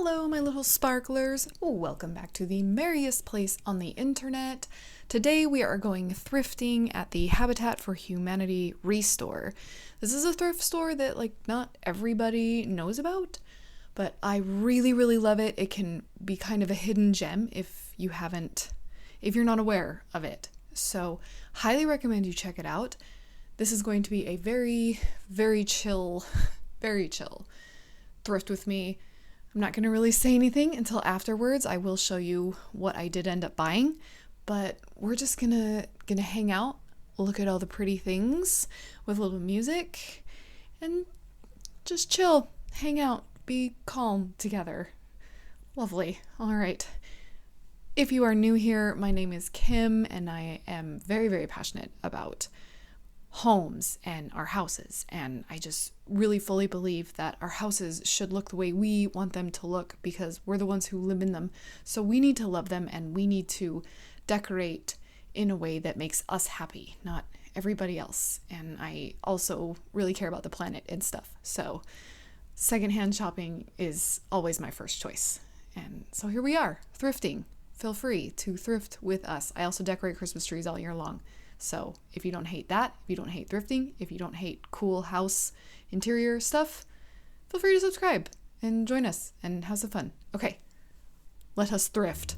Hello, my little sparklers. Welcome back to the merriest place on the internet. Today we are going thrifting at the Habitat for Humanity Restore. This is a thrift store that not everybody knows about, but I really love it. It can be kind of a hidden gem if you're not aware of it. So, highly recommend you check it out. This is going to be a very chill thrift with me. I'm not going to really say anything until afterwards. I will show you what I did end up buying, but we're just gonna hang out, look at all the pretty things with a little music, and just chill, hang out, be calm together. Lovely. All right. If you are new here, my name is Kim, and I am very passionate about homes and our houses, and I just really fully believe that our houses should look the way we want them to look because we're the ones who live in them. So we need to love them, and we need to decorate in a way that makes us happy, not everybody else. And I also really care about the planet and stuff. So secondhand shopping is always my first choice. And so here we are, thrifting. Feel free to thrift with us. I also decorate Christmas trees all year long. So if you don't hate that, if you don't hate thrifting, if you don't hate cool house interior stuff, feel free to subscribe and join us and have some fun. Okay, let us thrift.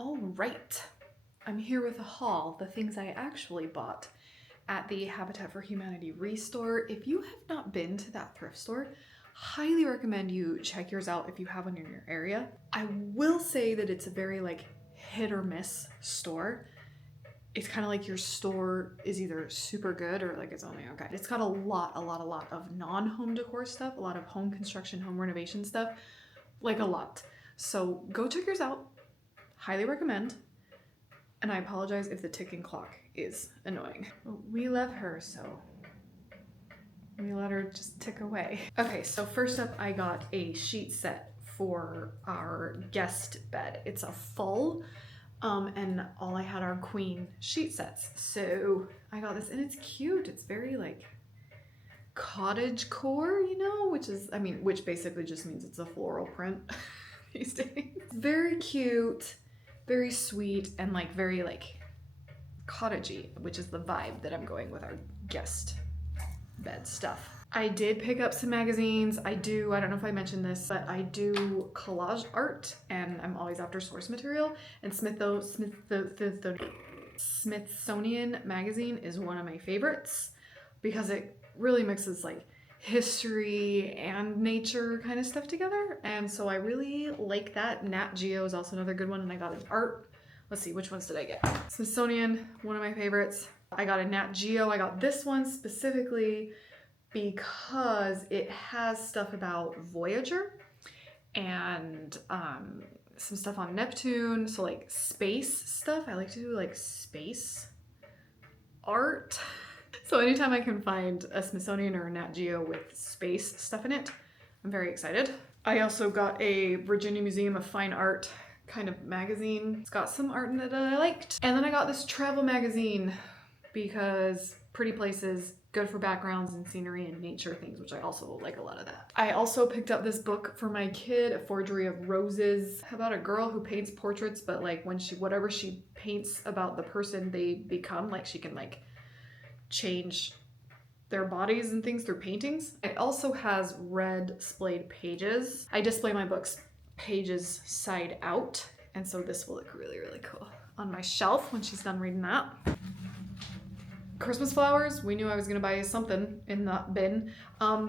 All right, I'm here with a haul, the things I actually bought at the Habitat for Humanity Restore. If you have not been to that thrift store, highly recommend you check yours out if you have one in your area. I will say that it's a very like hit or miss store. It's kind of like your store is either super good or like it's only okay. It's got a lot of non-home decor stuff, a lot of home construction, home renovation stuff, like a lot. So go check yours out. Highly recommend. And I apologize if the ticking clock is annoying. We love her, so we let her just tick away. Okay, so first up, I got a sheet set for our guest bed. It's a full, and all I had are queen sheet sets. So I got this, and it's cute. It's very like cottage core, you know, which basically just means it's a floral print these days. Very cute, very sweet, and like very like cottagey, which is the vibe that I'm going with our guest bed stuff. I did pick up some magazines. I don't know if I mentioned this, but I do collage art, and I'm always after source material, and Smithsonian magazine is one of my favorites because it really mixes like history and nature kind of stuff together. And so I really like that. Nat Geo is also another good one. And I got an art. Let's see, which ones did I get? Smithsonian, one of my favorites. I got a Nat Geo. I got this one specifically because it has stuff about Voyager and some stuff on Neptune. So like space stuff. I like to do like space art. So anytime I can find a Smithsonian or a Nat Geo with space stuff in it, I'm very excited. I also got a Virginia Museum of Fine Art kind of magazine. It's got some art in it that I liked. And then I got this travel magazine because pretty places, good for backgrounds and scenery and nature things, which I also like a lot of that. I also picked up this book for my kid, A Forgery of Roses, about a girl who paints portraits, but like when whatever she paints about the person they become, like she can like change their bodies and things through paintings. It also has red splayed pages. I display my books pages side out, and so this will look really, really cool on my shelf when she's done reading that. Christmas flowers, we knew I was gonna buy something in that bin.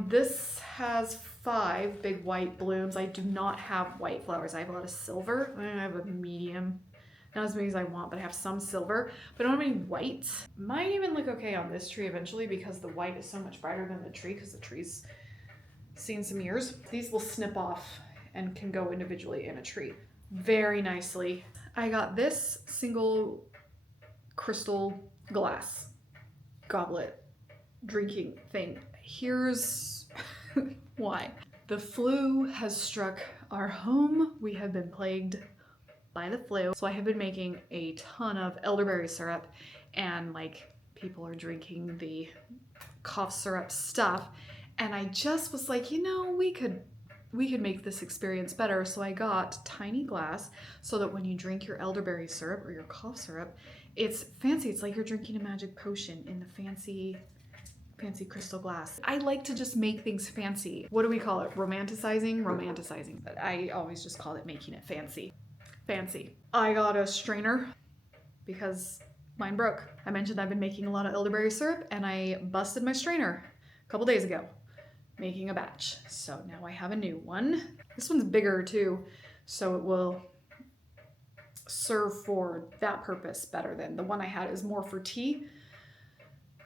This has 5 big white blooms. I do not have white flowers. I have a lot of silver. I have a medium. Not as many as I want, but I have some silver. But I don't have any white. Might even look okay on this tree eventually because the white is so much brighter than the tree because the tree's seen some years. These will snip off and can go individually in a tree very nicely. I got this single crystal glass goblet drinking thing. Here's why. The flu has struck our home. We have been plagued by the flu. So I have been making a ton of elderberry syrup, and like people are drinking the cough syrup stuff. And I just was like, you know, we could make this experience better. So I got tiny glass so that when you drink your elderberry syrup or your cough syrup, it's fancy. It's like you're drinking a magic potion in the fancy crystal glass. I like to just make things fancy. What do we call it? Romanticizing? Romanticizing. But I always just call it making it fancy. Fancy. I got a strainer because mine broke. I mentioned I've been making a lot of elderberry syrup and I busted my strainer a couple days ago making a batch. So now I have a new one. This one's bigger too, so it will serve for that purpose better than the one I had is more for tea.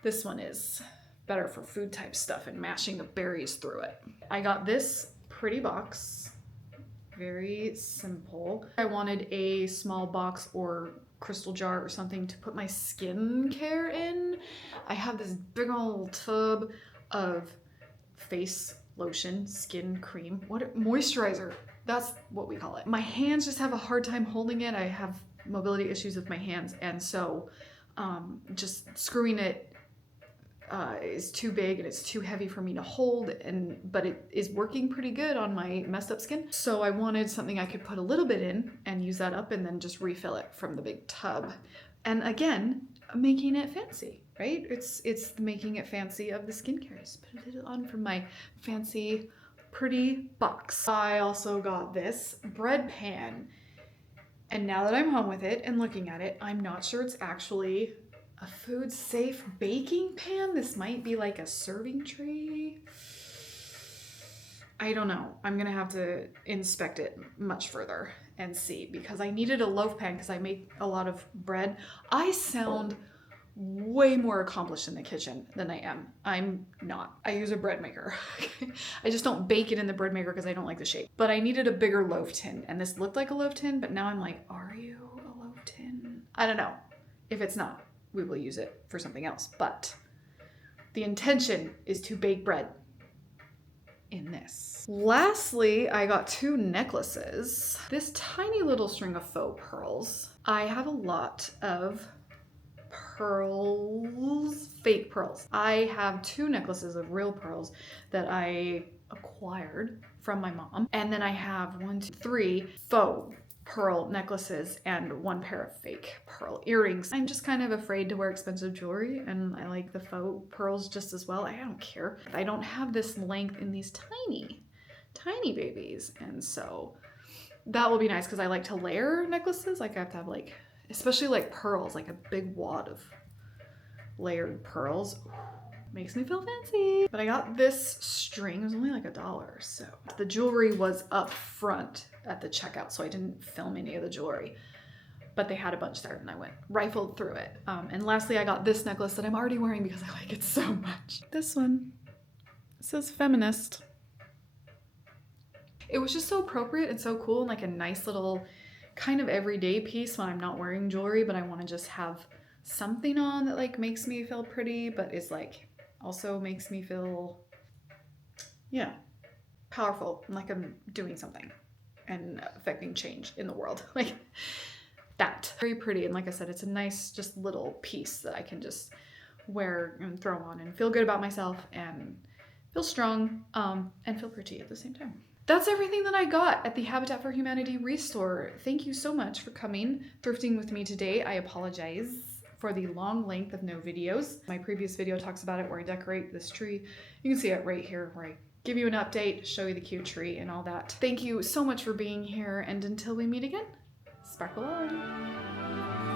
This one is better for food type stuff and mashing the berries through it. I got this pretty box. Very simple. I wanted a small box or crystal jar or something to put my skincare in. I have this big old tub of face lotion, skin cream, moisturizer. That's what we call it. My hands just have a hard time holding it. I have mobility issues with my hands, and so just screwing it is too big and it's too heavy for me to hold, but it is working pretty good on my messed up skin. So I wanted something I could put a little bit in and use that up and then just refill it from the big tub. And again, making it fancy, right? It's making it fancy of the skincare. Just put a little on from my fancy, pretty box. I also got this bread pan. And now that I'm home with it and looking at it, I'm not sure it's actually a food safe baking pan. This might be like a serving tray. I don't know. I'm gonna have to inspect it much further and see, because I needed a loaf pan because I make a lot of bread. I sound way more accomplished in the kitchen than I am. I'm not. I use a bread maker. I just don't bake it in the bread maker because I don't like the shape. But I needed a bigger loaf tin, and this looked like a loaf tin, but now I'm like, are you a loaf tin? I don't know. If it's not, we will use it for something else. But the intention is to bake bread in this. Lastly, I got 2 necklaces. This tiny little string of faux pearls. I have a lot of pearls, fake pearls. I have 2 necklaces of real pearls that I acquired from my mom. And then I have 1, 2, 3 faux pearl necklaces and 1 pair of fake pearl earrings. I'm just kind of afraid to wear expensive jewelry, and I like the faux pearls just as well. I don't care. I don't have this length in these tiny babies, and so that will be nice because I like to layer necklaces. Like I have to have like, especially like pearls, like a big wad of layered pearls. Makes me feel fancy. But I got this string. It was only like $1. So the jewelry was up front at the checkout, so I didn't film any of the jewelry. But they had a bunch there and I went rifled through it. And lastly, I got this necklace that I'm already wearing because I like it so much. This one. It says feminist. It was just so appropriate and so cool and like a nice little kind of everyday piece when I'm not wearing jewelry, but I want to just have something on that like makes me feel pretty, but is like also makes me feel, yeah, powerful and like I'm doing something and affecting change in the world. Like that. Very pretty. And like I said, it's a nice just little piece that I can just wear and throw on and feel good about myself and feel strong and feel pretty at the same time. That's everything that I got at the Habitat for Humanity Restore. Thank you so much for coming thrifting with me today. I apologize for the long length of no videos. My previous video talks about it where I decorate this tree. You can see it right here where I give you an update, show you the cute tree and all that. Thank you so much for being here, and until we meet again, sparkle on.